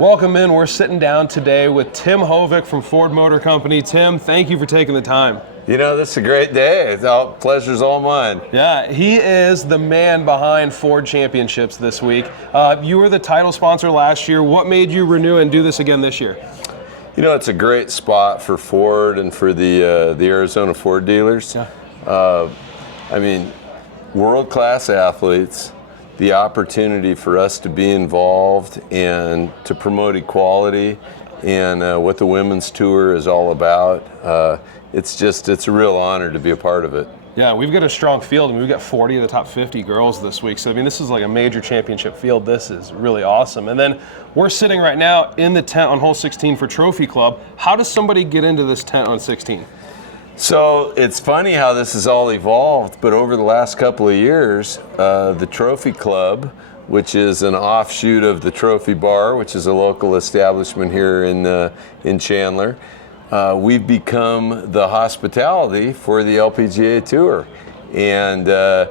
Welcome in. We're sitting down today with Tim Hovik from Ford Motor Company. Tim, thank you for taking the time. You know, this is a great day. Pleasure's all mine. Yeah, he is the man behind Ford Championships this week. You were the title sponsor last year. What made you renew and do this again this year? You know, it's a great spot for Ford and for the Arizona Ford dealers. Yeah. I mean, world-class athletes, the opportunity for us to be involved and to promote equality and what the women's tour is all about. It's a real honor to be a part of it. Yeah, we've got a strong field. I mean, we've got 40 of the top 50 girls this week. So, I mean, this is like a major championship field. This is really awesome. And then we're sitting right now in the tent on hole 16 for Trophy Club. How does somebody get into this tent on 16? So it's funny how this has all evolved, but over the last couple of years, the Trophy Club, which is an offshoot of the Trophy Bar, which is a local establishment here in Chandler, we've become the hospitality for the LPGA Tour. And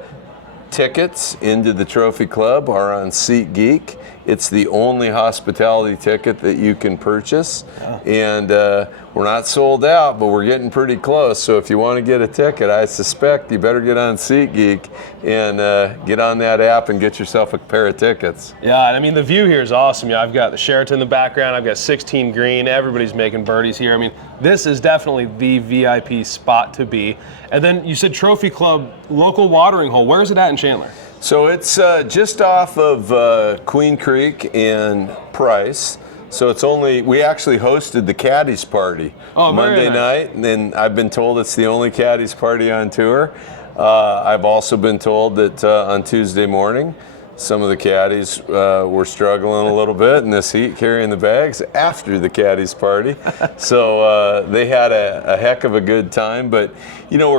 tickets into the Trophy Club are on SeatGeek. It's the only hospitality ticket that you can purchase. Yeah. And we're not sold out, but we're getting pretty close. So if you want to get a ticket, I suspect you better get on SeatGeek and get on that app and get yourself a pair of tickets. Yeah, I mean, the view here is awesome. Yeah, I've got the Sheraton in the background. I've got 16 green. Everybody's making birdies here. I mean, this is definitely the VIP spot to be. And then you said Trophy Club, local watering hole. Where is it at in Chandler? So it's just off of Queen Creek and Price. So we actually hosted the Caddies party Monday night, and then I've been told it's the only Caddies party on tour. I've also been told that on Tuesday morning, some of the caddies were struggling a little bit in this heat carrying the bags after the Caddies party. So they had a heck of a good time, but you know,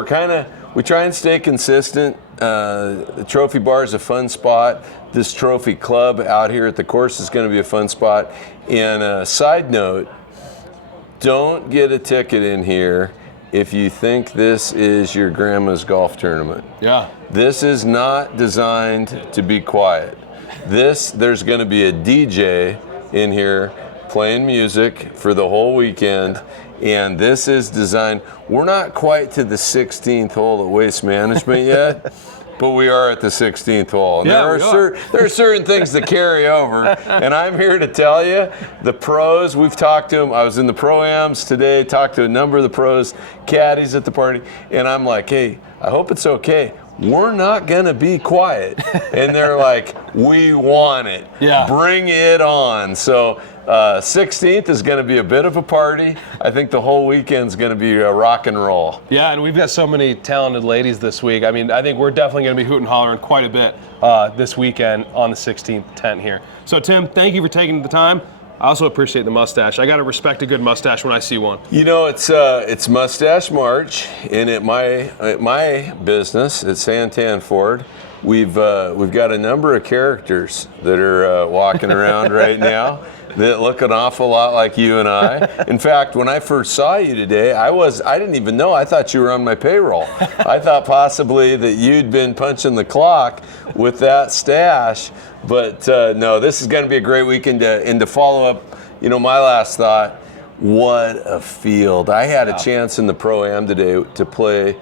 we try and stay consistent. The Trophy Bar is a fun spot. This Trophy Club out here at the course is going to be a fun spot. And a side note, don't get a ticket in here if you think this is your grandma's golf tournament. Yeah. This is not designed to be quiet. There's going to be a DJ in here playing music for the whole weekend. And this is designed, we're not quite to the 16th hole at Waste Management yet, but we are at the 16th hole. And yeah, there are certain things that carry over. And I'm here to tell you, the pros, we've talked to them. I was in the Pro-Ams today, talked to a number of the pros, caddies at the party, and I'm like, hey, I hope it's okay. We're not going to be quiet. And they're like, we want it. Yeah. Bring it on. So 16th is going to be a bit of a party. I think the whole weekend's going to be a rock and roll. Yeah, and we've got so many talented ladies this week. I mean, I think we're definitely going to be hooting and hollering quite a bit this weekend on the 16th tent here. So, Tim, thank you for taking the time. I also appreciate the mustache. I got to respect a good mustache when I see one. You know, it's Mustache March, and at my business at Santan Ford, we've got a number of characters that are walking around right now that look an awful lot like you and I. In fact, when I first saw you today, I didn't even know. I thought you were on my payroll. I thought possibly that you'd been punching the clock with that stash. But no, this is going to be a great weekend. And to follow up, you know, my last thought, what a field. I had a chance in the Pro-Am today to play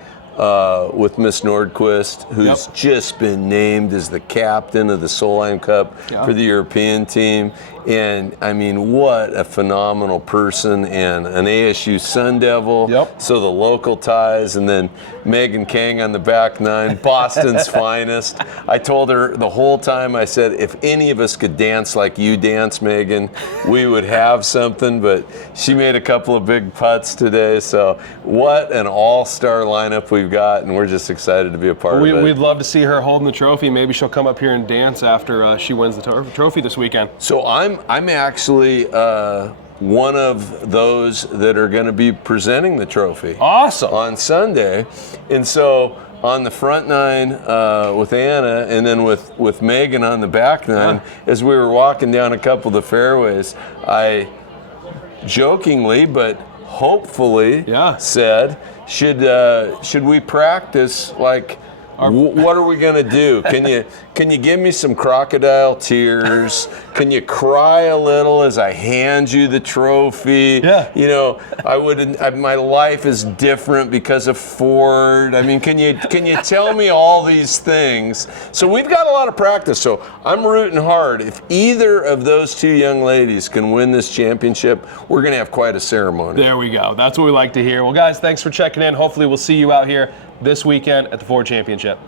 with Miss Nordquist, who's just been named as the captain of the Solheim Cup for the European team. And I mean, what a phenomenal person, and an ASU Sun Devil. So the local ties, and then Megan Kang on the back nine, Boston's finest. I told her the whole time, I said, if any of us could dance like you dance, Megan, we would have something. But she made a couple of big putts today. So what an all-star lineup we've got, and we're just excited to be a part of it. We'd love to see her holding the trophy. Maybe she'll come up here and dance after she wins the trophy this weekend. So I'm actually one of those that are going to be presenting the trophy. Awesome. On Sunday. And so on the front nine with Anna, and then with Megan on the back nine, as we were walking down a couple of the fairways, I jokingly but hopefully said, should we practice like What are we gonna do? Can you give me some crocodile tears? Can you cry a little as I hand you the trophy? Yeah. You know, my life is different because of Ford. I mean, can you tell me all these things? So we've got a lot of practice. So I'm rooting hard. If either of those two young ladies can win this championship, we're gonna have quite a ceremony. There we go. That's what we like to hear. Well, guys, thanks for checking in. Hopefully we'll see you out here this weekend at the Ford Championship.